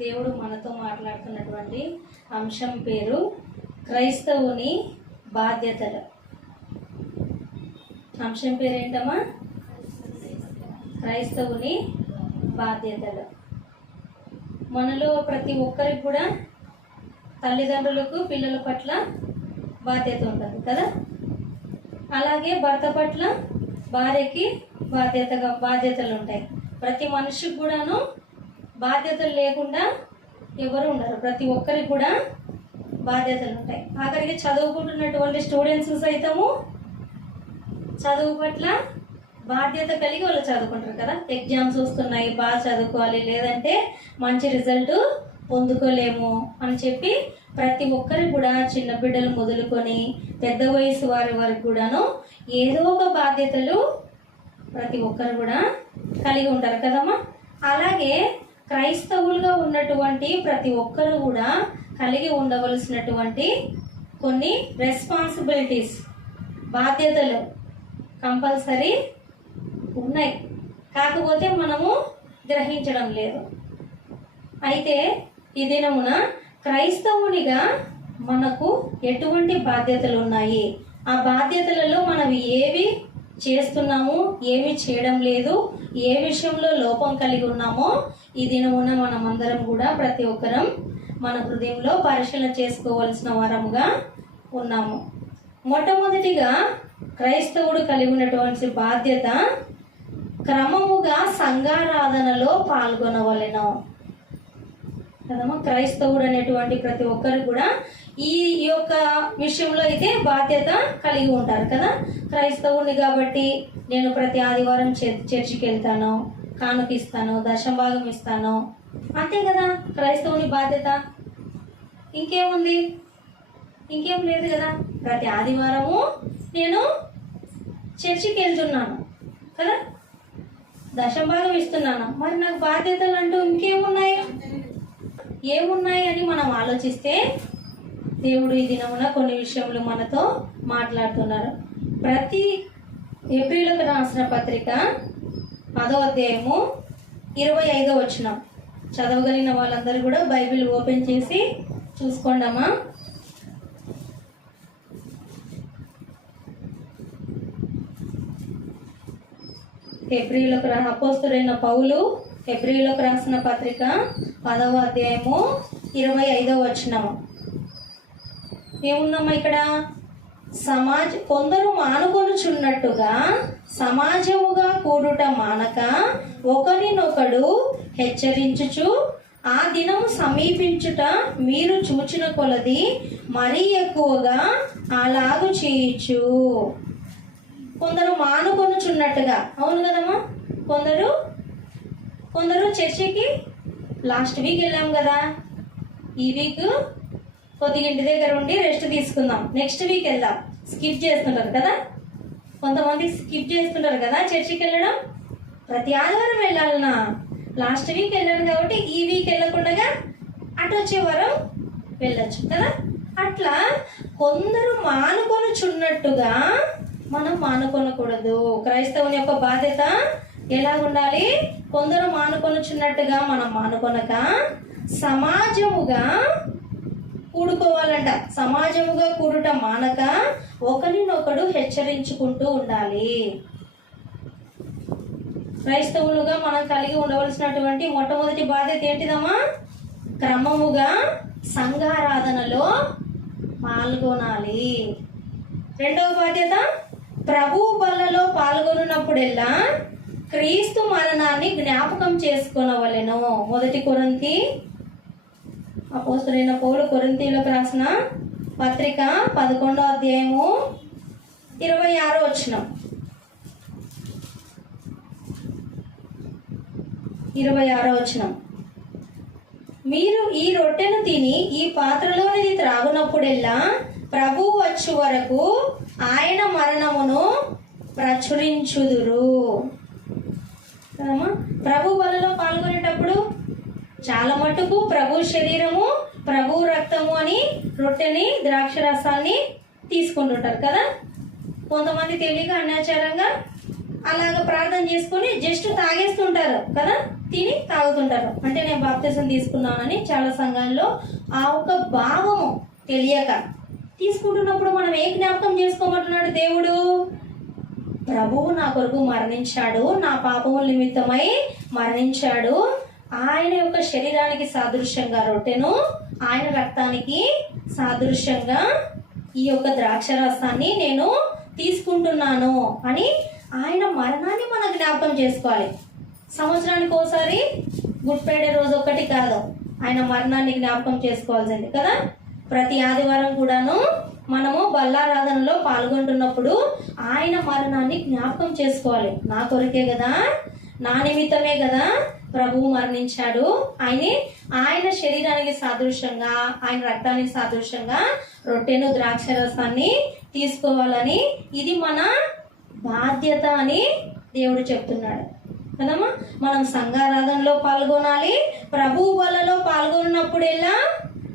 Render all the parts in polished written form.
దేవుడు మనతో మాట్లాడుతున్నటువంటి అంశం పేరు క్రైస్తవుని బాధ్యతలు. అంశం పేరు ఏంటమ్మా? క్రైస్తవుని బాధ్యతలు. మనలో ప్రతి ఒక్కరికి కూడా తల్లిదండ్రులకు పిల్లల పట్ల బాధ్యత ఉంటుంది కదా. అలాగే భర్త పట్ల భార్యకి బాధ్యతలు ఉంటాయి. ప్రతి మనిషికి కూడాను బాధ్యతలు లేకుండా ఎవరు ఉండరు. ప్రతి ఒక్కరికి కూడా బాధ్యతలు ఉంటాయి. ఆఖరికి చదువుకుంటున్నటువంటి స్టూడెంట్స్ సైతము చదువు పట్ల బాధ్యత కలిగి వాళ్ళు చదువుకుంటారు కదా. ఎగ్జామ్స్ వస్తున్నాయి, బాగా చదువుకోవాలి, లేదంటే మంచి రిజల్ట్ పొందుకోలేము అని చెప్పి ప్రతి ఒక్కరికి కూడా చిన్న బిడ్డలు మొదలుకొని పెద్ద వయసు వారి వరకు కూడాను ఏదో ఒక బాధ్యతలు ప్రతి ఒక్కరు కూడా కలిగి ఉంటారు కదమ్మా. అలాగే క్రైస్తవులుగా ఉన్నటువంటి ప్రతి ఒక్కరు కూడా కలిగి ఉండవలసినటువంటి కొన్ని రెస్పాన్సిబిలిటీస్, బాధ్యతలు కంపల్సరీ ఉన్నాయి. కాకపోతే మనము గ్రహించడం లేదు. అయితే ఈ దినమున క్రైస్తవునిగా మనకు ఎటువంటి బాధ్యతలు ఉన్నాయి, ఆ బాధ్యతలలో మనం ఏవి చేస్తున్నాము, ఏమి చేయడం లేదు, ఏ విషయంలో లోపం కలిగి ఉన్నామో ఈ దినమున మనమందరం కూడా ప్రతి ఒక్కరం మన హృదయంలో పరిశీలన చేసుకోవాల్సిన వారముగా ఉన్నాము. మొట్టమొదటిగా క్రైస్తవుడు కలిగి ఉన్నటువంటి బాధ్యత క్రమముగా సంఘారాధనలో పాల్గొనవలెను కదమ్మా. క్రైస్తవుడు అనేటువంటి ప్రతి ఒక్కరు కూడా ఈ యొక్క విషయంలో అయితే బాధ్యత కలిగి ఉంటారు కదా. క్రైస్తవుని కాబట్టి నేను ప్రతి ఆదివారం చర్చికి వెళ్తాను, కానుకిస్తాను, దశభాగం ఇస్తాను, అంతే కదా క్రైస్తవుని బాధ్యత. ఇంకేముంది? ఇంకేం లేదు కదా. ప్రతి ఆదివారము నేను చర్చికి వెళ్తున్నాను కదా, దశభాగం ఇస్తున్నాను. మరి నాకు బాధ్యతలు అంటూ ఇంకేమున్నాయి? ఏమున్నాయి అని మనం ఆలోచిస్తే దేవుడు ఈ దినమున కొన్ని విషయములు మనతో మాట్లాడుతున్నారు. ప్రతి ఏప్రిల్కి రాసిన పత్రిక 10వ అధ్యాయము 25వ వచనం చదవగలిగిన వాళ్ళందరూ కూడా బైబిల్ ఓపెన్ చేసి చూసుకోండమ్మా. అపోస్తలుడైన పౌలు ఏప్రిల్కి రాసిన పత్రిక 10వ అధ్యాయము 25వ వచనం ఏముందమ్మా ఇక్కడ? కొందరు మానుకొనుచున్నట్టుగా సమాజముగా కూడుట మానక ఒకరినొకడు హెచ్చరించుచు ఆ దినము సమీపించుట మీరు చూచిన కొలది మరీ ఎక్కువగా అలాగు చేయొచ్చు. కొందరు మానుకొనుచున్నట్టుగా, అవును కదమ్మా. కొందరు చర్చికి లాస్ట్ వీక్ వెళ్ళాం కదా, ఈ వీక్ కొద్దిగా ఇంటి దగ్గర ఉండి రెస్ట్ తీసుకుందాం, నెక్స్ట్ వీక్ వెళ్దాం, స్కిప్ చేస్తుంటారు కదా. కొంతమంది స్కిప్ చేస్తుంటారు కదా చర్చికి వెళ్ళడం. ప్రతి ఆదివారం వెళ్ళాలన్నా, లాస్ట్ వీక్ వెళ్ళాను కాబట్టి ఈ వీక్ వెళ్ళకుండా అటు వచ్చే వారం వెళ్ళొచ్చు కదా. అట్లా కొందరు మానుకొనుచున్నట్టుగా మనం మానుకొనకూడదు. క్రైస్తవుని యొక్క బాధ్యత ఎలా ఉండాలి? కొందరు మానుకొనుచున్నట్టుగా మనం మానుకొనక సమాజముగా కూడుకోవాలంట. సమాజముగా కూడుట మానక ఒకరినొకడు హెచ్చరించుకుంటూ ఉండాలి. క్రైస్తవులుగా మనం కలిగి ఉండవలసినటువంటి మొట్టమొదటి బాధ్యత ఏంటిదమ్మా? క్రమముగా సంఘారాధనలో పాల్గొనాలి. రెండవ బాధ్యత ప్రభు బల్లలో పాల్గొన్నప్పుడెల్లా క్రీస్తు మరణాన్ని జ్ఞాపకం చేసుకొనవలెను. 1 కొరింథీ అపోస్తలుడైన పౌలు కొరింథీయులకు రాసిన పత్రిక 11వ అధ్యాయము 26వ వచనం 26వ వచనం మీరు ఈ రొట్టెను తిని ఈ పాత్రలోనిది త్రాగునప్పుడెల్లా ప్రభు వచ్చు వరకు ఆయన మరణమును ప్రచురించుదురు. ప్రభు బలలో పాల్గొనేటప్పుడు చాలా మటుకు ప్రభు శరీరము, ప్రభు రక్తము అని రొట్టెని, ద్రాక్ష రసాన్ని తీసుకుంటుంటారు కదా. కొంతమంది తెలియక అనాచారంగా అలాగ ప్రార్థన చేసుకొని జస్ట్ తాగేస్తుంటారు కదా, తిని తాగుతుంటారు. అంటే నేను బాప్తిజం తీసుకున్నానని చాలా సంఘాల్లో ఆ ఒక భావము తెలియక తీసుకుంటున్నప్పుడు మనం ఏ జ్ఞాపకం చేసుకోమంటున్నాడు దేవుడు? ప్రభువు నా కొరకు మరణించాడు, నా పాపముల నిమిత్తమై మరణించాడు. ఆయన యొక్క శరీరానికి సాదృశ్యంగా రొట్టెను, ఆయన రక్తానికి సాదృశ్యంగా ఈ యొక్క ద్రాక్షరసాన్ని నేను తీసుకుంటున్నాను అని ఆయన మరణాన్ని మనం జ్ఞాపకం చేసుకోవాలి. సంవత్సరానికి ఒకసారి గుడ్ ఫ్రైడే రోజు ఒక్కటి కాదు, ఆయన మరణాన్ని జ్ఞాపకం చేసుకోవాల్సింది కదా. ప్రతి ఆదివారం కూడాను మనము బల్లారాధనలో పాల్గొంటున్నప్పుడు ఆయన మరణాన్ని జ్ఞాపకం చేసుకోవాలి. నా కొరకే కదా, నా నిమిత్తమే కదా ప్రభువు మరణించాడు. ఆయన శరీరానికి సాదృశ్యంగా, ఆయన రక్తానికి సాదృశ్యంగా రొట్టెను ద్రాక్షరసాన్ని తీసుకోవాలని, ఇది మన బాధ్యత అని దేవుడు చెప్తున్నాడు కదమ్మా. మనం సంఘారాధనలో పాల్గొనాలి. ప్రభువు బలలో పాల్గొన్నప్పుడెల్లా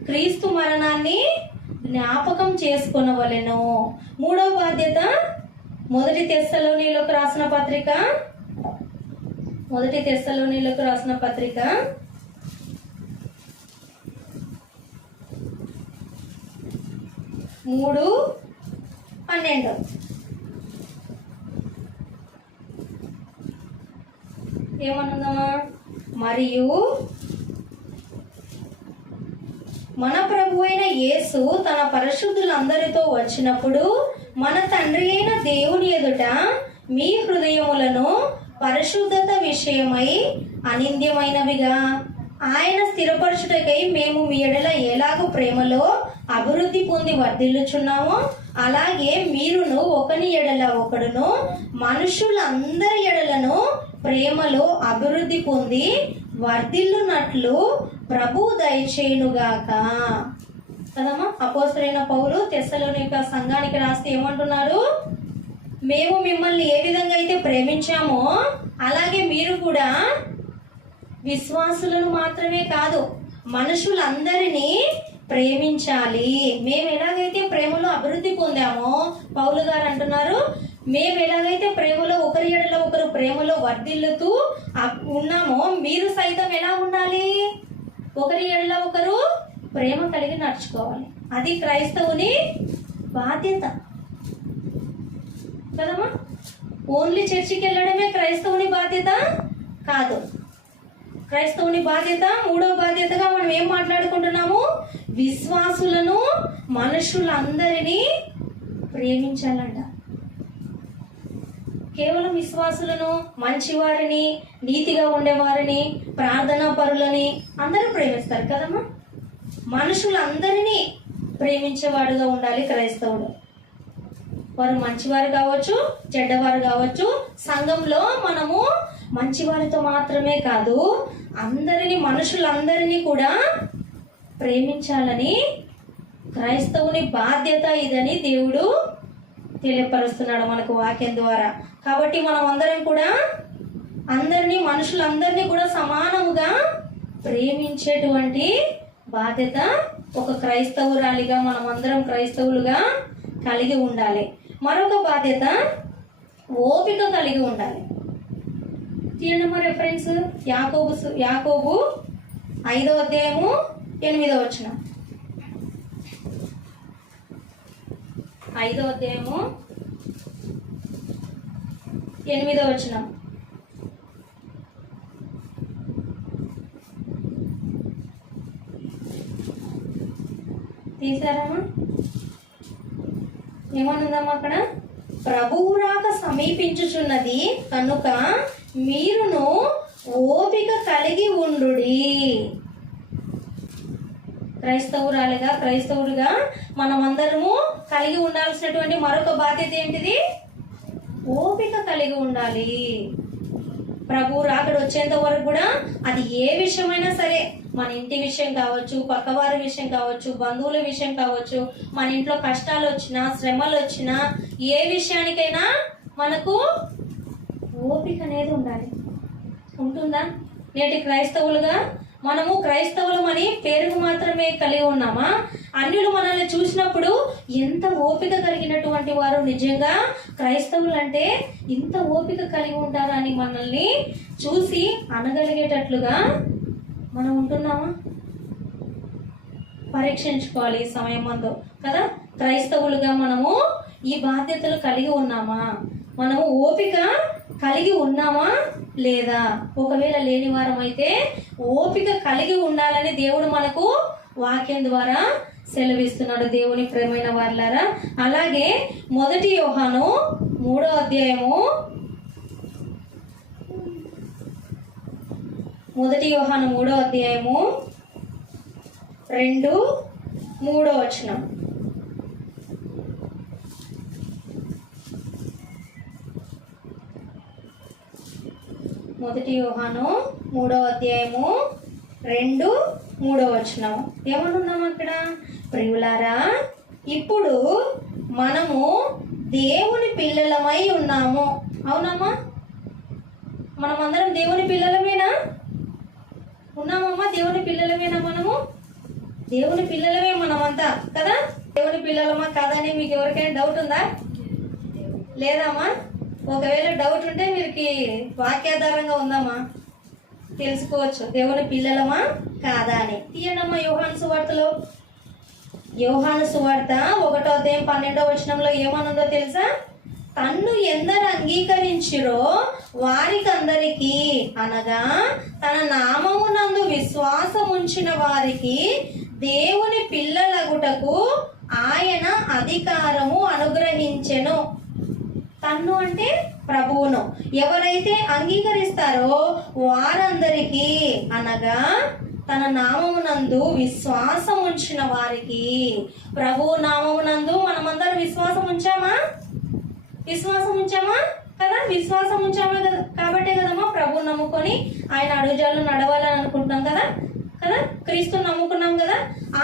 క్రీస్తు మరణాన్ని జ్ఞాపకం చేసుకొనవలెను. మూడవ బాధ్యత, మొదటి తెస్సలోనీయులకు రాసిన పత్రిక 3:12 ఏమనుందమ్మా? మరియు మన ప్రభు అయిన యేసు తన పరిశుద్ధులందరితో వచ్చినప్పుడు మన తండ్రి అయిన దేవుని ఎదుట మీ హృదయములను పరిశుద్ధత విషయమై అనింద్యమైనవిగా ఆయన స్థిరపరచుటకై మేము మీ ఎడల ఎలాగో ప్రేమలో అభివృద్ధి పొంది వర్ధిల్లుచున్నామో అలాగే మీరును ఒకని ఎడల ఒకడును మనుషులందరి ఎడలను ప్రేమలో అభివృద్ధి పొంది వర్ధిల్లునట్లు ప్రభు దయచేయునుగాక. కదమ్మా, అపోస్తలుడైన పౌలు తెస్సలోనిక సంఘానికి రాస్తే ఏమంటున్నారు? మేము మిమ్మల్ని ఏ విధంగా అయితే ప్రేమించామో అలాగే మీరు కూడా విశ్వాసులను మాత్రమే కాదు మనుషులందరినీ ప్రేమించాలి. మేము ఎలాగైతే ప్రేమలో అభివృద్ధి పొందామో పౌలు గారు అంటున్నారు, మేము ఎలాగైతే ప్రేమలో ఒకరి ఎడల ఒకరు ప్రేమలో వర్ధిల్లుతూ ఉన్నామో మీరు సైతం ఎలా ఉండాలి? ఒకరి ఎడల ఒకరు ప్రేమ కలిగి నడుచుకోవాలి. అది క్రైస్తవుని బాధ్యత కదమ్మా. ఓన్లీ చర్చికి వెళ్ళడమే క్రైస్తవుని బాధ్యత కాదు. క్రైస్తవుని బాధ్యత, మూడో బాధ్యతగా మనం ఏం మాట్లాడుకుంటున్నాము? విశ్వాసులను, మనుషులందరినీ ప్రేమించాలంట. కేవలం విశ్వాసులను, మంచివారిని, నీతిగా ఉండేవారిని, ప్రార్థనా పరులని అందరూ ప్రేమిస్తారు కదమ్మా. మనుషులందరినీ ప్రేమించేవాడుగా ఉండాలి క్రైస్తవుడు. వారు మంచివారు కావచ్చు, చెడ్డవారు కావచ్చు. సంఘంలో మనము మంచివారితో మాత్రమే కాదు అందరినీ, మనుషులందరినీ కూడా ప్రేమించాలని క్రైస్తవుని బాధ్యత ఇదని దేవుడు తెలియపరుస్తున్నాడు మనకు వాక్యం ద్వారా. కాబట్టి మనం అందరం కూడా అందరినీ, మనుషులందరినీ కూడా సమానముగా ప్రేమించేటువంటి బాధ్యత ఒక క్రైస్తవురాలిగా మనం అందరం క్రైస్తవులుగా కలిగి ఉండాలి. మరొక బాధ్యత ఓపిక కలిగి ఉండాలి. తీయండి మా రెఫరెన్స్ యాకోబు 5వ అధ్యాయము 8వ వచనం. 5వ అధ్యాయము 8వ వచనం. తీసారమ్మా? ఏమనుందమ్మా అక్కడ? ప్రభువు రాక సమీపించుచున్నది కనుక మీరును ఓపిక కలిగి ఉండుడి. క్రైస్తవురాలుగా, క్రైస్తవుడిగా మనమందరము కలిగి ఉండాల్సినటువంటి మరొక బాధ్యత ఏంటిది? ఓపిక కలిగి ఉండాలి. ప్రభు రాకడ వచ్చేంత వరకు కూడా అది ఏ విషయమైనా సరే, మన ఇంటి విషయం కావచ్చు, పక్కవారి విషయం కావచ్చు, బంధువుల విషయం కావచ్చు, మన ఇంట్లో కష్టాలు వచ్చినా, శ్రమలు వచ్చినా, ఏ విషయానికైనా మనకు ఓపిక అనేది ఉండాలి. ఉంటుందా? నేటి క్రైస్తవులుగా మనము క్రైస్తవులమని పేరుకు మాత్రమే కలిగి ఉన్నామా, అన్యులు మనల్ని చూసినప్పుడు ఎంత ఓపిక కలిగినటువంటి వారు, నిజంగా క్రైస్తవులు అంటే ఇంత ఓపిక కలిగి ఉంటారా అని మనల్ని చూసి అనగలిగేటట్లుగా మనం ఉంటున్నామా? పరీక్షించుకోవాలి ఈ సమయం అందు కదా. క్రైస్తవులుగా మనము ఈ బాధ్యతలు కలిగి ఉన్నామా? మనము ఓపిక కలిగి ఉన్నామా లేదా? ఒకవేళ లేని వారం అయితే ఓపిక కలిగి ఉండాలని దేవుడు మనకు వాక్యం ద్వారా సెలవిస్తున్నాడు. దేవుని ప్రియమైన వారలారా, అలాగే 1 యోహాను 3వ అధ్యాయము 2-3 వచనం. 1 యోహాను 3వ అధ్యాయము 2-3 వచనం ఏమనున్నాం అక్కడ? ప్రియులారా, ఇప్పుడు మనము దేవుని పిల్లలమై ఉన్నాము. అవునమ్మా? మనమందరం దేవుని పిల్లలమేనా? ఉన్నామమ్మా? దేవుని పిల్లలమేనా? మనము దేవుని పిల్లలమే మనమంతా కదా. దేవుని పిల్లలమా కాదని మీకు ఎవరికైనా డౌట్ ఉందా? లేదమ్మా? ఒకవేళ డౌట్ ఉంటే వీరికి వాక్యాధారంగా ఉందమ్మా, తెలుసుకోవచ్చు దేవుని పిల్లలమా కాదా అని. తీయండమ్మా యోహాను సువార్తలో. యోహాను సువార్త 1వ అధ్యాయం 12వ వచనంలో ఏమనుందో తెలుసా? తన్ను ఎందరు అంగీకరించిరో వారికందరికీ, అనగా తన నామమునందు విశ్వాసం ఉంచిన వారికి దేవుని పిల్లలగుటకు ఆయన అధికారము అనుగ్రహించెను. తన్ను అంటే ప్రభువును ఎవరైతే అంగీకరిస్తారో వారందరికీ, అనగా తన నామమునందు విశ్వాసం ఉంచిన వారికి. ప్రభువు నామమునందు మనమందరం విశ్వాసం ఉంచామా? విశ్వాసం ఉంచామా కదా? విశ్వాసం ఉంచామా కదా? కాబట్టే కదమ్మా ప్రభువు నమ్ముకొని ఆయన అడుగుజాలు నడవాలని అనుకుంటున్నాం కదా. క్రీస్తు నమ్ముకున్నాం కదా.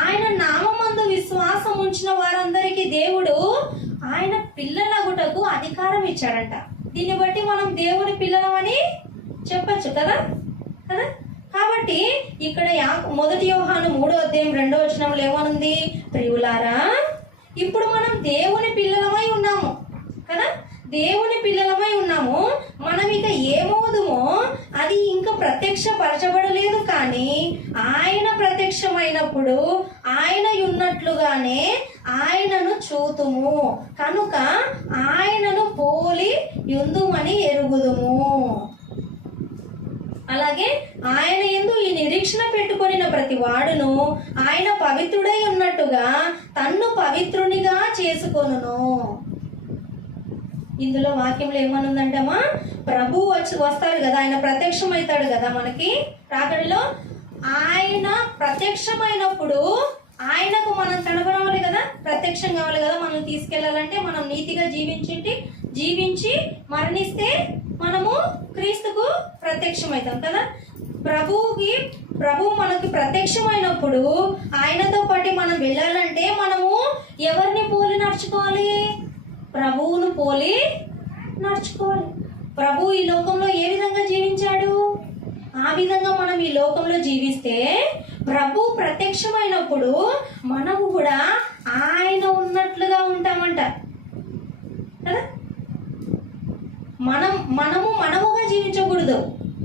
ఆయన నామమందు విశ్వాసం ఉంచిన వారందరికీ దేవుడు ఆయన పిల్లలగుటకు అధికారం ఇచ్చాడంట. దీన్ని బట్టి మనం దేవుని పిల్లలమని చెప్పచ్చు కదా. కాబట్టి ఇక్కడ 1 యోహాను 3వ అధ్యాయం 2వ వచనంలో ఏమనుంది? ప్రియులారా, ఇప్పుడు మనం దేవుని పిల్లలమై ఉన్నాము కదా. దేవుని పిల్లలమై ఉన్నాము. మనం ఇక ఏమవుదుమో అది ఇంకా ప్రత్యక్షపరచబడలేదు, కానీ ఆయన ప్రత్యక్షమైనప్పుడు ఆయన ఉన్నట్లుగానే ఆయనను చూతుము, కనుక ఆయనను పోలి యుందుమని ఎరుగుదుము. అలాగే ఆయన యందు ఈ నిరీక్షణ పెట్టుకొనిన ప్రతి వాడును ఆయన పవిత్రుడై ఉన్నట్టుగా తన్ను పవిత్రునిగా చేసుకొనును. ఇందులో వాక్యంలో ఏమనుందంటమ్మా? ప్రభు వస్తారు కదా, ఆయన ప్రత్యక్షమవుతాడు కదా మనకి రాకడిలో. ఆయన ప్రత్యక్షమైనప్పుడు ఆయనకు మనం కనబరాలి కదా, ప్రత్యక్షం కావాలి కదా. మనం తీసుకెళ్లాలంటే మనం నీతిగా జీవించి మరణిస్తే మనము క్రీస్తుకు ప్రత్యక్షమవుతాం కదా. ప్రభు మనకి ప్రత్యక్షమైనప్పుడు ఆయనతో పాటు మనం వెళ్ళాలంటే మనము ఎవరిని పోలి నడుచుకోవాలి? ప్రభువును పోలి నడుచుకోవాలి. ప్రభు ఈ లోకంలో ఏ విధంగా జీవించాడు, ఆ విధంగా మనం ఈ లోకంలో జీవిస్తే ప్రభు ప్రత్యక్షమైనప్పుడు మనము కూడా ఆయన ఉన్నట్లుగా ఉంటామంట కదా. మనముగా జీవించకూడదు.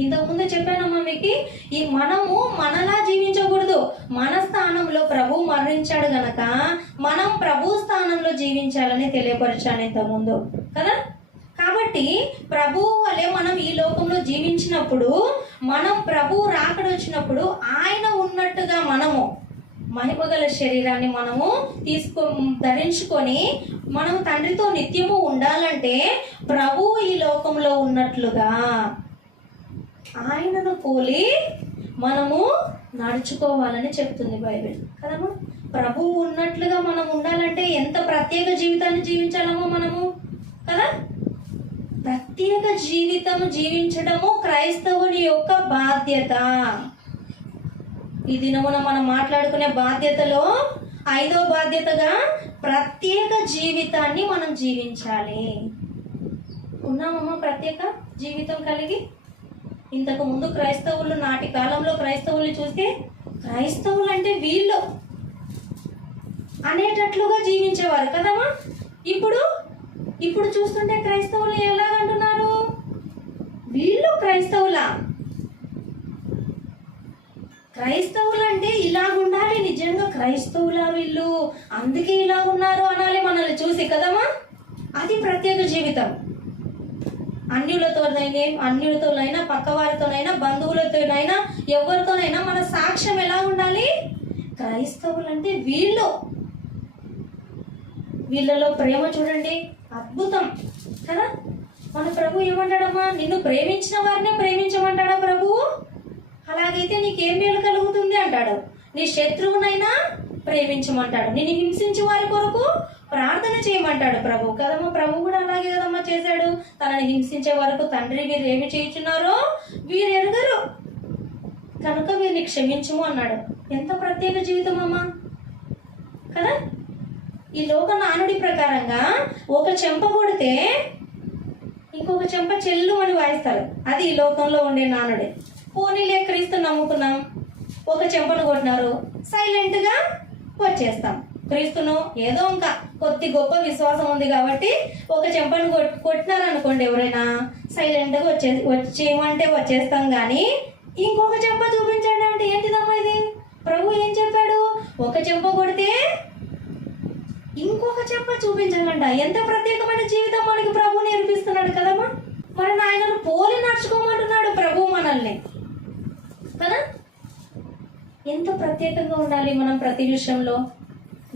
ఇంతకుముందు చెప్పానమ్మా మీకు, ఈ మనము మనలా జీవించకూడదు. మన స్థానంలో ప్రభు మరణించాడు గనక మనం ప్రభు స్థానంలో జీవించాలని తెలియపరిచాను ఇంతకుముందు కదా. కాబట్టి ప్రభువు వలె మనం ఈ లోకంలో జీవించినప్పుడు, మనం ప్రభు రాకడొచ్చినప్పుడు ఆయన ఉన్నట్టుగా మనము మహిమగల శరీరాన్ని మనము ధరించుకొని మనం తండ్రితో నిత్యము ఉండాలంటే ప్రభువు ఈ లోకంలో ఉన్నట్లుగా ఆయనను పోలి మనము నడుచుకోవాలని చెప్తుంది బైబిల్ కదమ్మా. ప్రభువు ఉన్నట్లుగా మనం ఉండాలంటే ఎంత ప్రత్యేక జీవితాన్ని జీవించాలమో మనము కదా. ప్రత్యేక జీవితం జీవించడము క్రైస్తవుని యొక్క బాధ్యత. ఈ దినమున మనం మాట్లాడుకునే బాధ్యతలో 5వ బాధ్యతగా ప్రత్యేక జీవితాన్ని మనం జీవించాలి. ఉన్నామమ్మా ప్రత్యేక జీవితం కలిగి? ఇంతకు ముందు క్రైస్తవులు, నాటి కాలంలో క్రైస్తవులు చూస్తే క్రైస్తవులు అంటే వీళ్ళు అనేటట్లుగా జీవించేవారు కదమ్మా. ఇప్పుడు చూస్తుంటే క్రైస్తవులు ఎలాగంటున్నారు? వీళ్ళు క్రైస్తవులా? క్రైస్తవులు అంటే ఇలాగుండాలి, నిజంగా క్రైస్తవులా వీళ్ళు, అందుకే ఇలాగున్నారు అనాలి మనల్ని చూసి కదమ్మా. అది ప్రత్యేక జీవితం. అన్యులతోనైనా పక్కవారితోనైనా బంధువులతోనైనా ఎవరితోనైనా మన సాక్ష్యం ఎలా ఉండాలి? క్రైస్తవులు అంటే వీళ్ళలో ప్రేమ చూడండి, అద్భుతం కదా. మన ప్రభు ఏమంటాడమ్మా? నిన్ను ప్రేమించిన వారినే ప్రేమించమంటాడా ప్రభు? అలాగైతే నీకేం మేలు కలుగుతుంది అంటాడు. నీ శత్రువునైనా ప్రేమించమంటాడు, నిన్ను హింసించే వారి కొరకు ప్రార్థన చేయమంటాడు ప్రభు కదమ్మా. ప్రభు కూడా అలాగే కదమ్మా చేశాడు. తనని హింసించే వరకు తండ్రి వీరు ఏమి చేయుచున్నారో వీరు ఎరుగరు కనుక వీరిని క్షమించుము అన్నాడు. ఎంత ప్రత్యేక జీవితం అమ్మా కదా. ఈ లోక నానుడి ప్రకారంగా ఒక చెంప కొడితే ఇంకొక చెంప చెల్లు అని వాయిస్తారు. అది ఈ లోకంలో ఉండే నానుడే. పోనీలే క్రీస్తు నమ్ముకున్నాం, ఒక చెంపను కొట్టినారు, సైలెంట్గా వచ్చేస్తాం. క్రీస్తును ఏదో ఇంకా కొద్ది గొప్ప విశ్వాసం ఉంది కాబట్టి ఒక చెంపను కొట్టినారనుకోండి, ఎవరైనా సైలెంట్గా వచ్చేయమంటే వచ్చేస్తాం. కానీ ఇంకొక చెంప చూపించండి అంటే ఏంటిదమ్మా ఇది? ప్రభు ఏం చెప్పాడు? ఒక చెంప కొడితే ఇంకొక చెంప చూపించాలంట. ఎంత ప్రత్యేకమైన జీవితం మనకి ప్రభు నేర్పిస్తున్నాడు కదమ్మా. మరి ఆయనను పోలి నడుచుకోమంటున్నాడు ప్రభు మనల్ని కదా. ఎంత ప్రత్యేకంగా ఉండాలి మనం ప్రతి విషయంలో.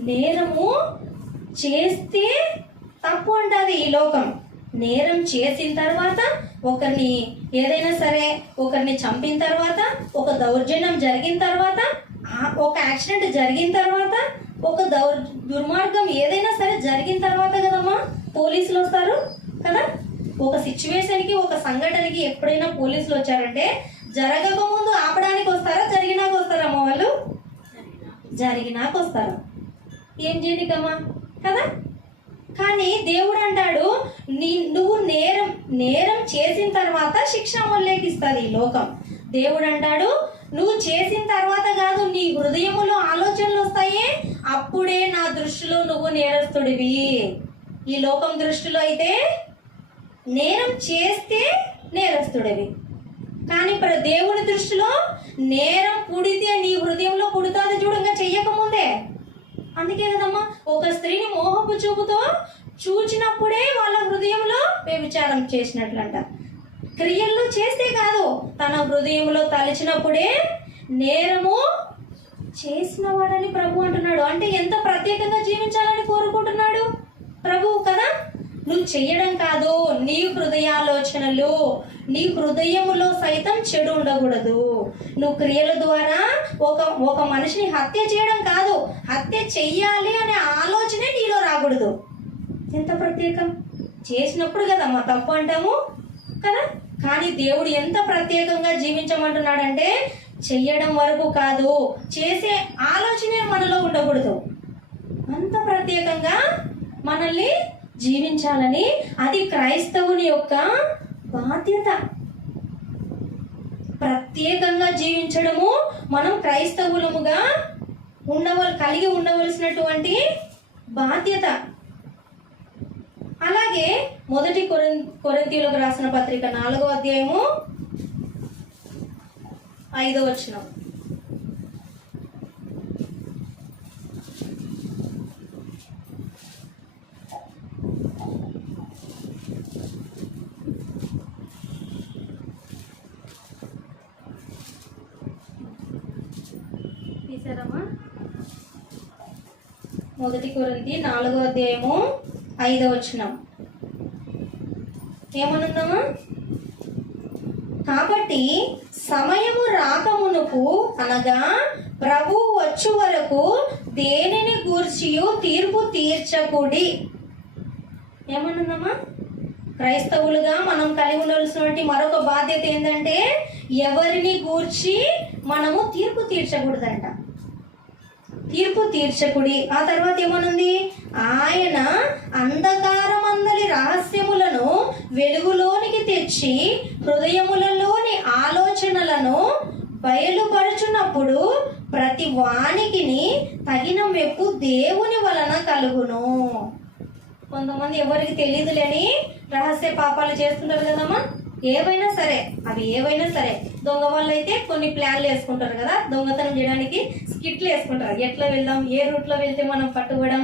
నేరము చేస్తే తప్పు అంటది ఈ లోకం. నేరం చేసిన తర్వాత ఒకరిని ఏదైనా సరే ఒకరిని చంపిన తర్వాత, ఒక దౌర్జన్యం జరిగిన తర్వాత, ఒక యాక్సిడెంట్ జరిగిన తర్వాత, ఒక దుర్మార్గం ఏదైనా సరే జరిగిన తర్వాత కదమ్మా పోలీసులు వస్తారు కదా. ఒక సిచ్యువేషన్కి ఒక సంఘటనకి ఎప్పుడైనా పోలీసులు వచ్చారంటే జరగక ముందు ఆపడానికి వస్తారా, జరిగినాక వస్తారమ్మా వాళ్ళు? జరిగినాక వస్తారు. ఏం చేయనికమ్మా కదా. కానీ దేవుడు అంటాడు నువ్వు నేరం చేసిన తర్వాత శిక్ష మొల్లేకిస్తుంది ఈ లోకం. దేవుడు అంటాడు నువ్వు చేసిన తర్వాత కాదు, నీ హృదయములో ఆలోచనలు వస్తాయే, అప్పుడే నా దృష్టిలో నువ్వు నేరస్తుడివి. ఈ లోకం దృష్టిలో అయితే నేరం చేస్తే నేరస్తుడివి, కానీ ఇప్పుడు దేవుని దృష్టిలో నేరం పుడితే నీ హృదయంలో పుడుతుంది చూడు, ఇంకా చెయ్యకముందే. అందుకే కదమ్మా ఒక స్త్రీని మోహపు చూపుతో చూచినప్పుడే వాళ్ళ హృదయంలో వ్యభిచారం చేసినట్లంట. క్రియల్లో చేస్తే కాదు, తన హృదయంలో తలచినప్పుడే నేరము చేసిన వాడని ప్రభు అంటున్నాడు. అంటే ఎంత ప్రత్యేకంగా జీవించాలని కోరుకుంటున్నాడు ప్రభు కదా. నువ్వు చెయ్యడం కాదు, నీ హృదయాలోచనలు, నీ హృదయములో సైతం చెడు ఉండకూడదు. నువ్వు క్రియల ద్వారా ఒక మనిషిని హత్య చేయడం కాదు, హత్య చెయ్యాలి అనే ఆలోచనే నీలో రాకూడదు. ఎంత ప్రత్యేకం. చేసినప్పుడు కదమ్మా తప్పు అంటాము కదా. కానీ దేవుడు ఎంత ప్రత్యేకంగా జీవించమంటున్నాడంటే చెయ్యడం వరకు కాదు, చేసే ఆలోచనే మనలో ఉండకూడదు. అంత ప్రత్యేకంగా మనల్ని జీవించాలని, అది క్రైస్తవుని యొక్క బాధ్యత. ప్రత్యేకంగా జీవించడము మనం క్రైస్తవులముగా కలిగి ఉండవలసినటువంటి బాధ్యత. అలాగే 1 కొరింథీయులకు రాసిన పత్రిక 4వ అధ్యాయము 5వ వచనం. తీసారమ్మా? 1 కొరింథీ 4వ అధ్యాయము 5వ వచనం ఏమనుందమ్మా? కాబట్టి సమయము రాకమునుకు అనగా ప్రభు వచ్చు వరకు దేనిని గూర్చియు తీర్పు తీర్చకుడి. ఏమనుందమ్మా? క్రైస్తవులుగా మనం కలిగి ఉండవలసినటువంటి మరొక బాధ్యత ఏంటంటే ఎవరిని గూర్చి మనము తీర్పు తీర్చకూడదంట. తీర్పు తీర్చకుడి. ఆ తర్వాత ఏమనుంది? ఆయన అంధకారమందలి రహస్యములను వెలుగులోనికి తెచ్చి హృదయములలోని ఆలోచనలను బయలుపరచునప్పుడు ప్రతి ప్రతి వానికిని తగిన మెప్పు దేవుని వలన కలుగును. కొంతమంది ఎవరికి తెలియదులేని రహస్య పాపాలు చేస్తుంటారు కదమ్మా. ఏవైనా సరే, అవి ఏవైనా సరే, దొంగ వాళ్ళు అయితే కొన్ని ప్లాన్లు వేసుకుంటారు కదా, దొంగతనం చేయడానికి స్కిట్లు వేసుకుంటారు. ఎట్లా వెళ్దాం, ఏ రూట్లో వెళ్తే మనం పట్టుకోవడం,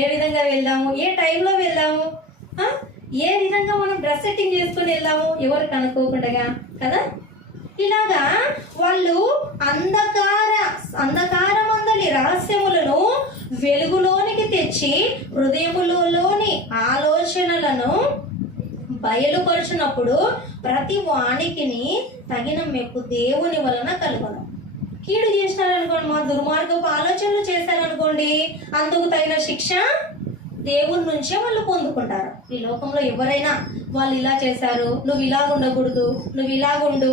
ఏ విధంగా వెళ్దాము, ఏ టైంలో వెళ్దాము, ఏ విధంగా మనం డ్రెస్ సెట్టింగ్ చేసుకుని వెళ్దాము ఎవరికి అనుకోకుండా కదా. ఇలాగా వాళ్ళు అంధకారమందలి రహస్యములను వెలుగులోనికి తెచ్చి హృదయములోని ఆలోచనలను బయలుపరుచినప్పుడు ప్రతి వానికిని తగిన మెప్పు దేవుని వలన కలుగును. కీడు చేసినారనుకోండి, మా దుర్మార్గపు ఆలోచనలు చేశారనుకోండి, అందుకు తగిన శిక్ష దేవుని నుంచే వాళ్ళు పొందుకుంటారు. ఈ లోకంలో ఎవరైనా వాళ్ళు ఇలా చేశారు, నువ్వు ఇలాగ ఉండకూడదు, నువ్వు ఇలాగుండు,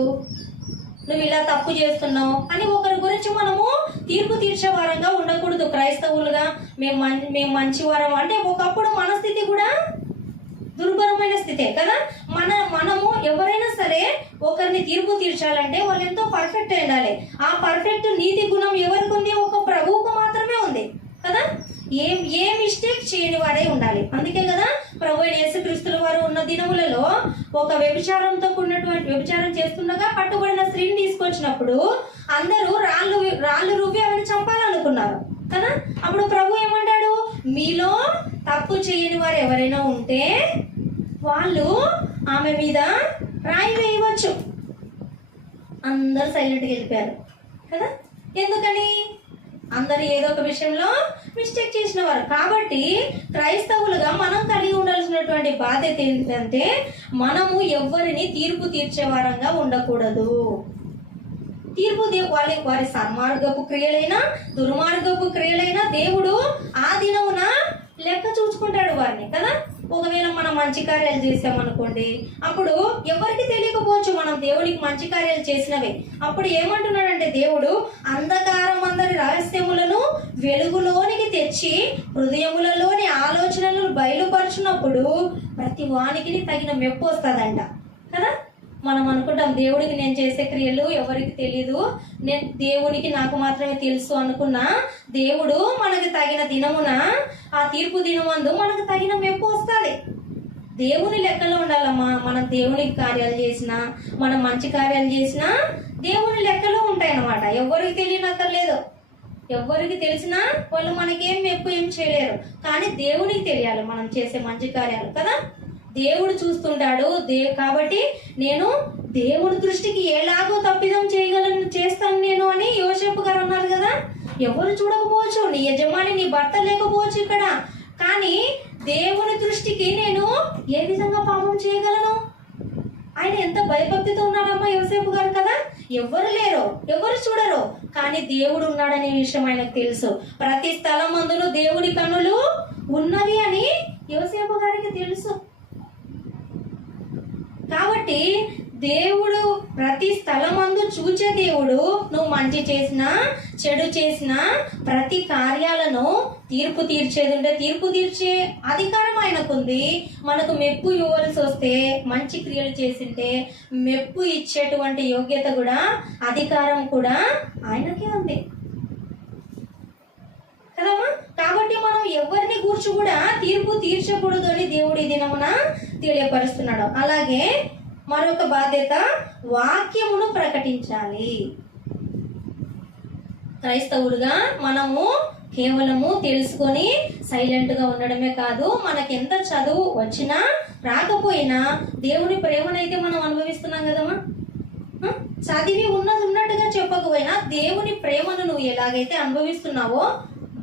నువ్వు ఇలా తప్పు చేస్తున్నావు అని ఒకరి గురించి మనము తీర్పు తీర్చే వారంగా ఉండకూడదు. క్రైస్తవులుగా మేము మంచి వారం అంటే ఒకప్పుడు మన స్థితి కూడా దుర్భరమైన స్థితే కదా. మనము ఎవరైనా సరే ఒకరిని తీర్పు తీర్చాలంటే వాళ్ళు ఎంతో పర్ఫెక్ట్ అయి ఉండాలి. ఆ పర్ఫెక్ట్ నీతి గుణం ఎవరికి ఉంది? ఒక ప్రభువుకు మాత్రమే ఉంది కదా. ఏ మిస్టేక్ చేయని వారే ఉండాలి. అందుకే కదా ప్రభు యేసుక్రీస్తుల వారు ఉన్న దినములలో ఒక వ్యభిచారం చేస్తుండగా పట్టుబడిన స్త్రీని తీసుకొచ్చినప్పుడు అందరూ రాళ్ళు రువ్వి ఆమెను చంపాలనుకున్నారు కదా. అప్పుడు ప్రభు ఏమంటాడు? మీలో తప్పు చేయని వారు ఎవరైనా ఉంటే వాళ్ళు ఆమె మీద రాయి వేయవచ్చు. అందరూ సైలెంట్గా వెళ్ళిపోయారు కదా. ఎందుకని? అందరు ఏదో ఒక విషయంలో మిస్టేక్ చేసిన వారు. కాబట్టి క్రైస్తవులుగా మనం కలిగి ఉండాల్సినటువంటి బాధ్యత ఏంటంటే మనము ఎవరిని తీర్పు తీర్చే వారంగా ఉండకూడదు. తీర్పు వారి సన్మార్గపు క్రియలైనా దుర్మార్గపు క్రియలైనా దేవుడు ఆ దినమున లెక్క చూసుకుంటాడు వారిని కదా. ఒకవేళ మనం మంచి కార్యాలు చేసామనుకోండి, అప్పుడు ఎవరికి తెలియకపోవచ్చు మనం దేవునికి మంచి కార్యాలు చేసినవే. అప్పుడు ఏమంటున్నాడంటే దేవుడు అంధకారం అందరి రహస్యములను వెలుగులోనికి తెచ్చి హృదయములలోని ఆలోచనలను బయలుపరచినప్పుడు ప్రతి వానికి తగిన మెప్పు వస్తుందంట కదా. మనం అనుకుంటాం దేవుడికి నేను చేసే క్రియలు ఎవరికి తెలియదు, దేవునికి నాకు మాత్రమే తెలుసు అనుకున్నా, దేవుడు మనకి తగిన దినమున ఆ తీర్పు దినమందు మనకు తగిన మెప్పు వస్తుంది. దేవుని లెక్కలో ఉండాలమ్మా. మనం దేవునికి కార్యాలు చేసినా, మనం మంచి కార్యాలు చేసినా దేవుని లెక్కలో ఉంటాయి అన్నమాట. ఎవరికి తెలియనక్కర్లేదు. ఎవరికి తెలిసినా వాళ్ళు మనకేం మెప్పు ఏం చేయలేరు. కానీ దేవునికి తెలియాలి మనం చేసే మంచి కార్యాలు కదా. దేవుడు చూస్తుంటాడు. కాబట్టి నేను దేవుడి దృష్టికి ఎలాగో తప్పిదం చేస్తాను నేను అని యోసేపు గారు అన్నారు కదా. ఎవరు చూడకపోవచ్చు, నీ యజమాని నీ భర్త లేకపోవచ్చు ఇక్కడ, కానీ దేవుని దృష్టికి నేను ఏ విధంగా పాపం చేయగలను? ఆయన ఎంత భయభక్తితో ఉన్నాడమ్మా యోసేపు గారు కదా. ఎవరు లేరు, ఎవరు చూడరు, కానీ దేవుడు ఉన్నాడనే విషయం ఆయనకు తెలుసు. ప్రతి స్థలం అందులో దేవుడి కన్నులు ఉన్నవి అని యోసేపు గారికి తెలుసు. కాబట్టి దేవుడు ప్రతి స్థలమందు చూచే దేవుడు నువ్వు మంచి చేసినా చెడు చేసినా ప్రతి కార్యాలను తీర్పు తీర్చేది ఉంటే తీర్పు తీర్చే అధికారం ఆయనకుంది. మనకు మెప్పు ఇవ్వాల్సి వస్తే మంచి క్రియలు చేసింటే మెప్పు ఇచ్చేటువంటి యోగ్యత కూడా అధికారం కూడా ఆయనకే ఉంది కదమ్మా. కాబట్టి మనం ఎవరిని గూర్చి కూడా తీర్పు తీర్చకూడదు అని దేవుడు ఈ దినమున తెలియపరుస్తున్నాడు. అలాగే మరొక బాధ్యత వాక్యమును ప్రకటించాలి. క్రైస్తవులుగా మనము కేవలము తెలుసుకొని సైలెంట్గా ఉండడమే కాదు, మనకి ఎంత చదువు వచ్చినా రాకపోయినా దేవుని ప్రేమనైతే మనం అనుభవిస్తున్నాం కదమ్మా. చదివి ఉన్నట్టుగా చెప్పకపోయినా దేవుని ప్రేమను నువ్వు ఎలాగైతే అనుభవిస్తున్నావో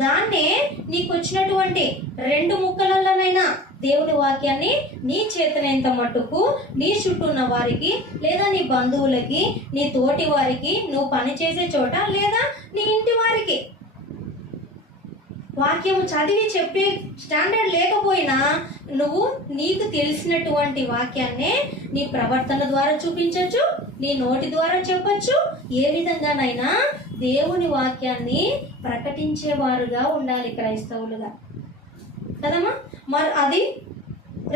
దాన్నే నీకు వచ్చినటువంటి 2 ముక్కలలోనైనా దేవుని వాక్యాన్ని నీ చేతనైనంత మట్టుకు నీ చుట్టూ ఉన్న వారికి లేదా నీ బంధువులకి, నీ తోటి వారికి, నువ్వు పనిచేసే చోట లేదా నీ ఇంటి వారికి వాక్యము చదివి చెప్పే స్టాండర్డ్ లేకపోయినా నువ్వు నీకు తెలిసినటువంటి వాక్యాన్నే నీ ప్రవర్తన ద్వారా చూపించవచ్చు, నీ నోటి ద్వారా చెప్పచ్చు. ఏ విధంగానైనా దేవుని వాక్యాన్ని ప్రకటించేవారుగా ఉండాలి క్రైస్తవులుగా కదమ్మా. మరి అది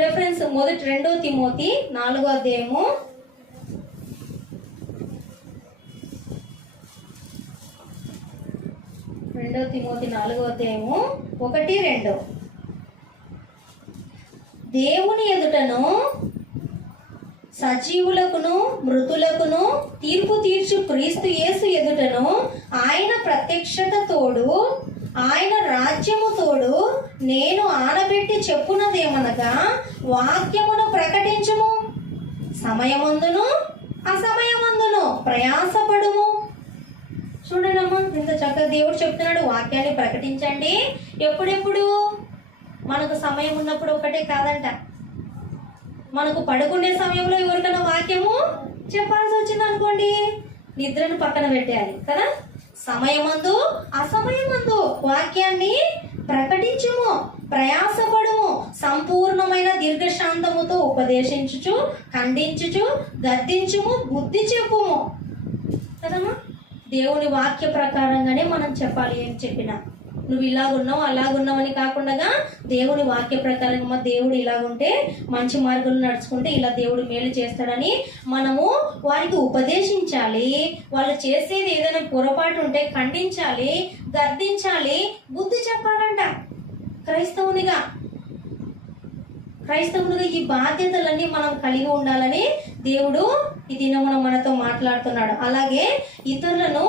రెఫరెన్స్ 2 తిమోతి 4వ అధ్యాయము 1 2 తిమోతి 4వ అధ్యాయము 1-2. దేవుని ఎదుటను సజీవులకును మృతులకును తీర్పు తీర్చు క్రీస్తు యేసు ఎదుటను ఆయన ప్రత్యక్షత తోడు ఆయన రాజ్యము తోడు నేను ఆనబెట్టి చెప్పున్నదేమనగా వాక్యమును ప్రకటించుము, సమయమందును అసమయమందును ప్రయాసపడుము. చూడండమ్మా, ఇంత చక్కగా దేవుడు చెప్తున్నాడు, వాక్యాన్ని ప్రకటించండి. ఎప్పుడెప్పుడు? మనకు సమయం ఉన్నప్పుడు ఒకటే కాదంట, మనకు పడుకునే సమయంలో ఎవరికైనా వాక్యము చెప్పాల్సి వచ్చింది అనుకోండి, నిద్రను పక్కన పెట్టేయాలి కదా. సమయమందు అసమయమందు వాక్యాన్ని ప్రకటించుము, ప్రయాసపడుము, సంపూర్ణమైన దీర్ఘశాంతముతో ఉపదేశించుచు ఖండించుచు గద్దించుము, బుద్ధి చెప్పుము కదమ్మా. దేవుని వాక్య ప్రకారంగానే మనం చెప్పాలి. ఏం చెప్పినా నువ్వు ఇలాగున్నావు అలాగున్నావు అని కాకుండా దేవుని వాక్య ప్రకారంగా దేవుడు ఇలాగుంటే మంచి మార్గంలో నడుచుకుంటే ఇలా దేవుడు మేలు చేస్తాడని మనము వారికి ఉపదేశించాలి. వాళ్ళు చేసేది ఏదైనా పొరపాటు ఉంటే ఖండించాలి, గద్దించాలి, బుద్ధి చెప్పాలంట. క్రైస్తవునిగా ఈ బాధ్యతలన్నీ మనం కలిగి ఉండాలని దేవుడు ఈ దినమున మనతో మాట్లాడుతున్నాడు. అలాగే ఇతరులను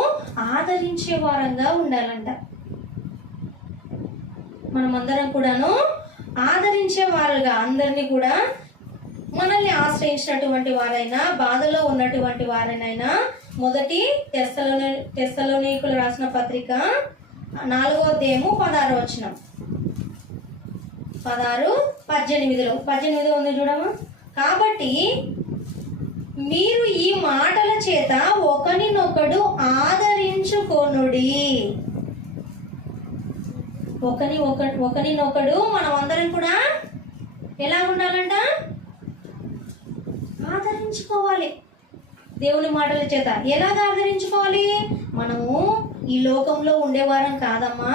ఆదరించే వారంగా ఉండాలంట. మనమందరం కూడాను ఆదరించే వారుగా, అందరినీ కూడా మనల్ని ఆశ్రయించినటువంటి వారైనా బాధలో ఉన్నటువంటి వారైనా మొదటి తెస్సలోనికులు రాసిన పత్రిక 4వ అధ్యాయము 16వ వచనం 16-18 ఉంది చూడమ్మా. కాబట్టి మీరు ఈ మాటల చేత ఒకరినొకడు ఆదరించుకొనుడి. ఒకరినొకడు మనం అందరం కూడా ఎలా ఉండాలంట? ఆదరించుకోవాలి. దేవుని మాటల చేత ఎలాగ ఆదరించుకోవాలి? మనము ఈ లోకంలో ఉండేవారం కాదమ్మా.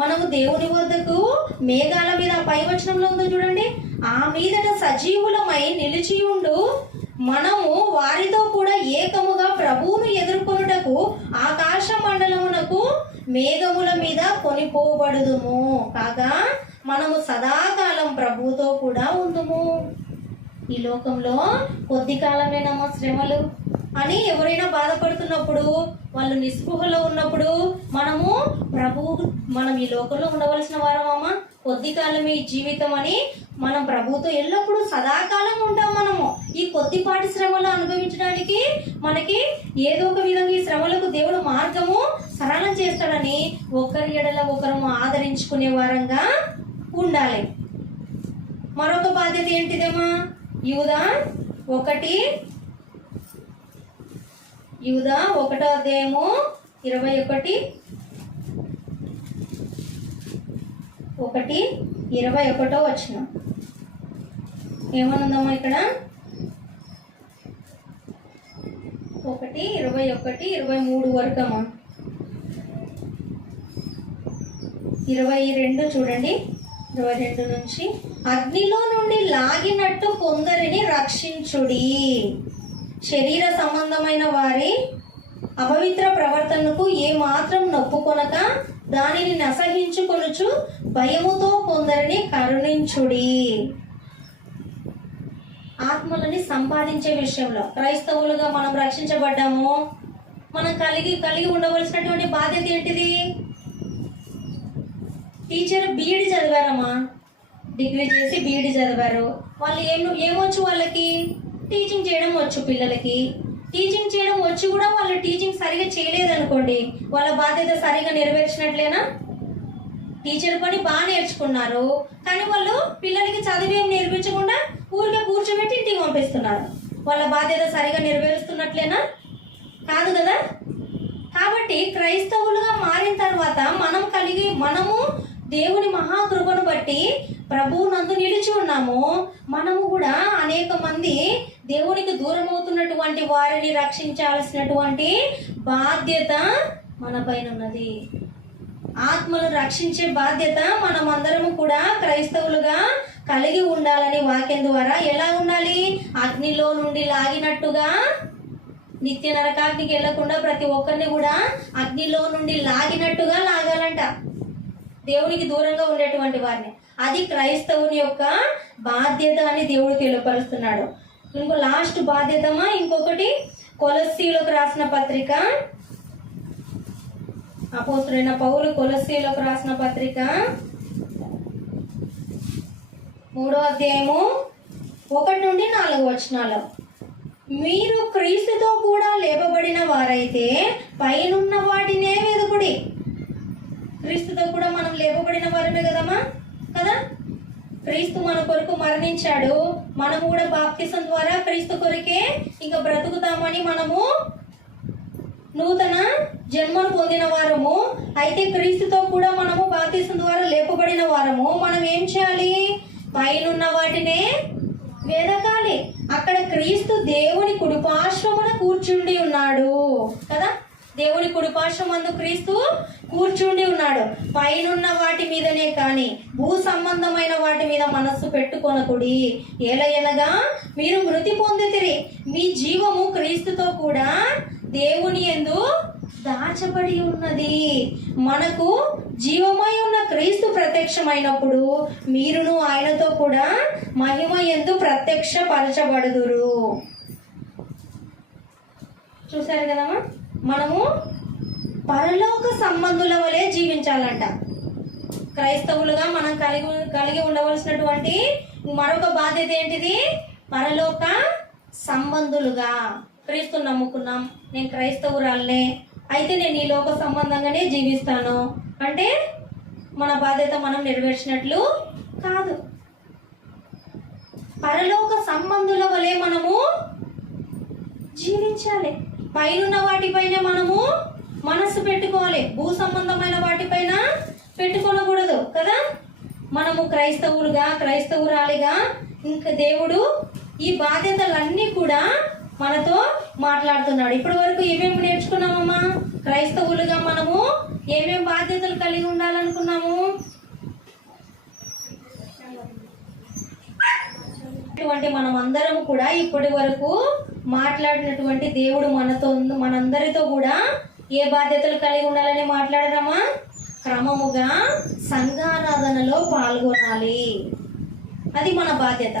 మనము దేవుని వద్దకు మేఘాల మీద పై వచనంలో ఉందో చూడండి, ఆ మీదట సజీవులమై నిలిచి ఉండు మనము వారితో కూడా ఏకముగా ప్రభువును ఎదుర్కొనుటకు ఆకాశ మండలమునకు మేఘముల మీద కొనిపోబడుదుము. కాగా మనము సదాకాలం ప్రభువుతో కూడా ఉందుము. ఈ లోకంలో కొద్ది కాలమేనమ్మా శ్రమలు అని ఎవరైనా బాధపడుతున్నప్పుడు, వాళ్ళు నిస్పృహలో ఉన్నప్పుడు మనం ఈ లోకంలో ఉండవలసిన వారమమ్మా. కొద్ది కాలమే ఈ జీవితం అని మనం ప్రభువుతో ఎల్లప్పుడూ సదాకాలం ఉంటాం. మనము ఈ కొద్దిపాటి శ్రమలు అనుభవించడానికి మనకి ఏదో ఒక విధంగా ఈ శ్రమలకు దేవుడు మార్గము సరళం చేస్తాడని ఒకరి ఎడల ఒకరు ఆదరించుకునే వారంగా ఉండాలి. మరొక బాధ్యత ఏంటిదేమా? యూదా 1వ అధ్యాయము 21 వచనం ఏమనుందమ్మా ఇక్కడ? 1:21-23 వరకు అమ్మా. 22 చూడండి, 22 నుంచి. అగ్నిలో నుండి లాగినట్టు కొందరిని రక్షించుడి. శరీర సంబంధమైన వారి అపవిత్ర ప్రవర్తనకు ఏ మాత్రం నొప్పుకొనక దానిని నసహించుకొనుచు భయముతో కొందరిని కరుణించుడి. ఆత్మలని సంపాదించే విషయంలో క్రైస్తవులుగా మనం రక్షించబడ్డాము. మనం కలిగి ఉండవలసినటువంటి బాధ్యత ఏంటిది? టీచర్ బీఈడి చదివారమ్మా, డిగ్రీ చేసి బీఈడి చదివారు. వాళ్ళు ఏమొచ్చు? వాళ్ళకి టీచింగ్ చేయడం వచ్చు. పిల్లలకి టీచింగ్ చేయడం వచ్చి కూడా వాళ్ళు టీచింగ్ సరిగా చేయలేదనుకోండి, వాళ్ళ బాధ్యత సరిగా నెరవేర్చినట్లేనా? టీచర్ పని బాగా నేర్చుకున్నారు, కానీ వాళ్ళు పిల్లలకి చదివేం నేర్పించకుండా ఊరికే కూర్చోబెట్టి ఇంటికి పంపిస్తున్నారు. వాళ్ళ బాధ్యత సరిగా నెరవేరుస్తున్నట్లేనా? కాదు కదా. కాబట్టి క్రైస్తవులుగా మారిన తర్వాత మనము దేవుని మహాకృపను బట్టి ప్రభువు నందు నిలిచి ఉన్నాము. మనము కూడా అనేక మంది దేవునికి దూరం అవుతున్నటువంటి వారిని రక్షించాల్సినటువంటి బాధ్యత మన పైన ఉన్నది. ఆత్మను రక్షించే బాధ్యత మనమందరము కూడా క్రైస్తవులుగా కలిగి ఉండాలని వాక్యం ద్వారా ఎలా ఉండాలి? అగ్నిలో నుండి లాగినట్టుగా నిత్య నరకాగ్నికి వెళ్లకుండా ప్రతి ఒక్కరిని కూడా అగ్నిలో నుండి లాగినట్టుగా లాగాలంట, దేవునికి దూరంగా ఉండేటువంటి వారిని. అది క్రైస్తవుని యొక్క బాధ్యత అని దేవుడు తెలియపరుస్తున్నాడు. ఇంకో లాస్ట్ బాధ్యతమా ఇంకొకటి, కొలస్సీలకు రాసిన పత్రిక, అపోస్తులైన పౌలు కొలస్సీలకు రాసిన పత్రిక 3వ అధ్యాయము 1 నుండి 4 వచనాలు. మీరు క్రీస్తుతో కూడా లేపబడిన వారైతే పైనున్న వాటినే వెదుకుడి. క్రీస్తుతో కూడా మనం లేపబడిన వారమే కదమ్మా, కదా. క్రీస్తు మన కొరకు మరణించాడు, మనము కూడా బాప్తిసం ద్వారా క్రీస్తు కొరకే ఇంకా బ్రతుకుతామని మనము నూతన జన్మను పొందిన వారము. అయితే క్రీస్తుతో కూడా మనము బాప్తిసం ద్వారా లేపబడిన వారము. మనం ఏం చేయాలి? పైనున్న వాటినే వెదకాలి. అక్కడ క్రీస్తు దేవుని కుడిపార్శ్వమున కూర్చుండి ఉన్నాడు కదా. దేవుని కుడిపార్శ్వమందు క్రీస్తు కూర్చుండి ఉన్నాడు. పైనున్న వాటి మీదనే కానీ భూ సంబంధమైన వాటి మీద మనస్సు పెట్టుకొనకుడి. ఏలయనగా మీరు మృతి పొందితిరి, మీ జీవము క్రీస్తుతో కూడా దేవుని యందు దాచబడి ఉన్నది. మనకు జీవమై ఉన్న క్రీస్తు ప్రత్యక్షమైనప్పుడు మీరును ఆయనతో కూడా మహిమ యందు ప్రత్యక్షపరచబడుదురు. చూసారు కదమ్మా, మనము పరలోక సంబంధుల వలె జీవించాలంట. క్రైస్తవులుగా మనం కలిగి ఉండవలసినటువంటి మరొక బాధ్యత ఏంటిది? పరలోక సంబంధులుగా. క్రీస్తు నమ్ముకున్నాం, నేను క్రైస్తవురాలనే, అయితే నేను ఈ లోక సంబంధంగానే జీవిస్తాను అంటే మన బాధ్యత మనం నెరవేర్చినట్లు కాదు. పరలోక సంబంధుల వలె మనము జీవించాలి. పైనున్న వాటిపైన మనము మనస్సు పెట్టుకోవాలి, భూ సంబంధమైన వాటిపైన పెట్టుకోనకూడదు కదా. మనము క్రైస్తవురాలిగా ఇంకా దేవుడు ఈ బాధ్యతలన్నీ కూడా మనతో మాట్లాడుతున్నాడు. ఇప్పటి వరకు ఏమేమి నేర్చుకున్నామమ్మా? క్రైస్తవులుగా మనము ఏమేమి బాధ్యతలు కలిగి ఉండాలనుకున్నాము? మనం అందరం కూడా ఇప్పటి వరకు మాట్లాడినటువంటి దేవుడు మనందరితో కూడా ఏ బాధ్యతలు కలిగి ఉండాలని మాట్లాడదామా? క్రమముగా సంఘారాధనలో పాల్గొనాలి, అది మన బాధ్యత.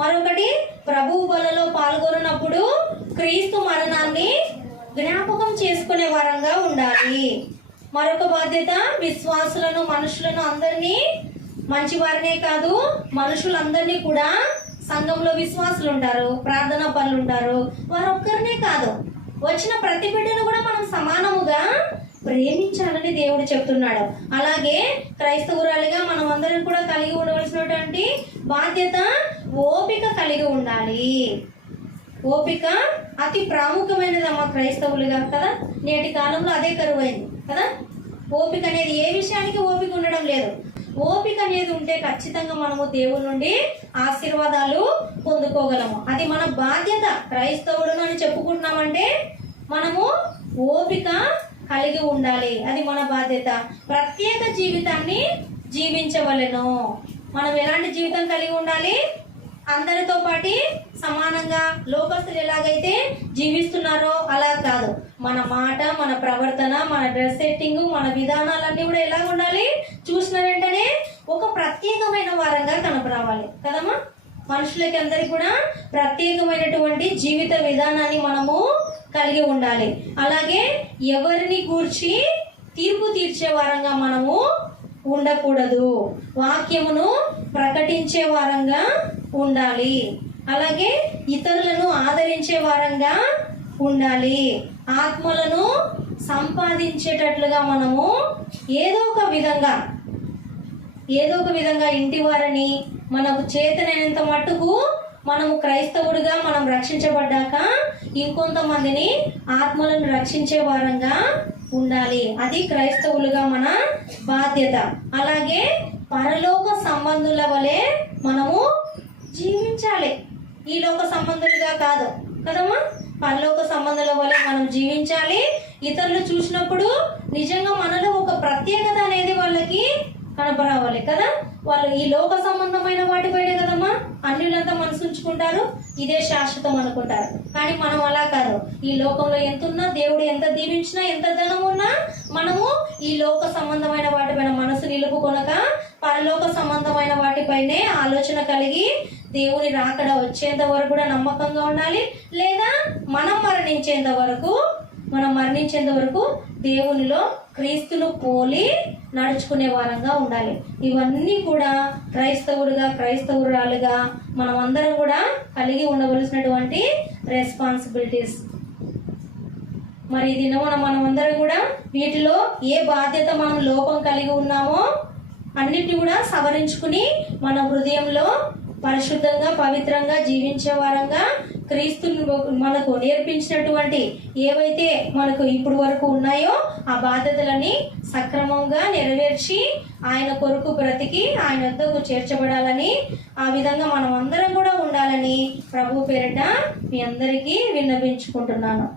మరొకటి, ప్రభువు బలలో పాల్గొన్నప్పుడు క్రీస్తు మరణాన్ని జ్ఞాపకం చేసుకునే వారంగా ఉండాలి. మరొక బాధ్యత, విశ్వాసులను మనుషులను అందరినీ, మంచివారినే కాదు మనుషులందరినీ కూడా, సంఘంలో విశ్వాసులు ఉంటారు, ప్రార్థనా పనులు ఉంటారు, వారొక్కరినే కాదు వచ్చిన ప్రతి బిడ్డను కూడా మనం సమానముగా ప్రేమించాలని దేవుడు చెప్తున్నాడు. అలాగే క్రైస్తవురాలిగా మనం అందరం కూడా కలిగి ఉండవలసినటువంటి బాధ్యత ఓపిక కలిగి ఉండాలి. ఓపిక అతి ప్రాముఖ్యమైనదమ్మా క్రైస్తవులుగా కదా. నేటి కాలంలో అదే కరువైంది కదా. ఓపిక అనేది ఏ విషయానికి ఓపిక ఉండడం లేదు. ఓపిక అనేది ఉంటే ఖచ్చితంగా మనము దేవుని నుండి ఆశీర్వాదాలు పొందుకోగలము. అది మన బాధ్యత. క్రైస్తవుడు అని చెప్పుకుంటున్నామంటే మనము ఓపిక కలిగి ఉండాలి, అది మన బాధ్యత. ప్రత్యేక జీవితాన్ని జీవించవలెను. మనం ఎలాంటి జీవితం కలిగి ఉండాలి? అందరితో పాటు సమానంగా లోకస్తులు ఎలాగైతే జీవిస్తున్నారో అలా కాదు. మన మాట, మన ప్రవర్తన, మన డ్రెస్ సెట్టింగ్, మన విధానాలన్నీ కూడా ఎలా ఉండాలి? చూసిన వెంటనే ఒక ప్రత్యేకమైన వారంగా కనపరావాలి కదమ్మా. మనుషులకి అందరికి కూడా ప్రత్యేకమైనటువంటి జీవిత విధానాన్ని మనము కలిగి ఉండాలి. అలాగే ఎవరిని గూర్చి తీర్పు తీర్చే వారంగా మనము ఉండకూడదు. వాక్యమును ప్రకటించే వారంగా ఉండాలి. అలాగే ఇతరులను ఆదరించే వారంగా ఉండాలి. ఆత్మలను సంపాదించేటట్లుగా మనము ఏదో ఒక విధంగా ఇంటి వారిని మనకు చేతనైనంత మట్టుకు మనము క్రైస్తవుడిగా మనం రక్షించబడ్డాక ఇంకొంతమందిని ఆత్మలను రక్షించే వారంగా ఉండాలి. అది క్రైస్తవులుగా మన బాధ్యత. అలాగే పరలోక సంబంధుల వలె మనము జీవించాలి, ఈ లోక సంబంధులుగా కాదు కదమ్మా. పరలోక సంబంధుల వలె మనం జీవించాలి. ఇతరులు చూసినప్పుడు నిజంగా మనలో ఒక ప్రత్యేకత అనేది వాళ్ళకి కనపరావాలి కదా. వాళ్ళు ఈ లోక సంబంధమైన వాటిపైనే కదమ్మా అన్యులంతా మనసు ఉంచుకుంటారు, ఇదే శాశ్వతం అనుకుంటారు. కానీ మనం అలా కాదు. ఈ లోకంలో ఎంత ఉన్నా, దేవుడు ఎంత దీవించినా, ఎంత ధనం ఉన్నా, మనము ఈ లోక సంబంధమైన వాటిపైన మనసు నిలుపుకొనక పరలోక సంబంధమైన వాటిపైనే ఆలోచన కలిగి దేవుని రాకడ వచ్చేంత వరకు కూడా నమ్మకంగా ఉండాలి. లేదా మనం మరణించేంత వరకు దేవునిలో క్రీస్తును పోలి నడుచుకునే వారంగా ఉండాలి. ఇవన్నీ కూడా క్రైస్తవురాలుగా మనం అందరం కూడా కలిగి ఉండవలసినటువంటి రెస్పాన్సిబిలిటీస్. మరి ఈ దినమున మనం అందరం కూడా వీటిలో ఏ బాధ్యత మనం లోపం కలిగి ఉన్నామో అన్నిటిని కూడా సవరించుకుని మన హృదయంలో పరిశుద్ధంగా పవిత్రంగా జీవించే వారంగా క్రీస్తుని మనకు నేర్పించినటువంటి ఏవైతే మనకు ఇప్పుడు వరకు ఉన్నాయో ఆ బాధ్యతలని సక్రమంగా నెరవేర్చి ఆయన కొరకు బ్రతికి ఆయన వద్దకు చేర్చబడాలని, ఆ విధంగా మనం అందరం కూడా ఉండాలని ప్రభు పేరిట మీ అందరికీ విన్నవించుకుంటున్నాను.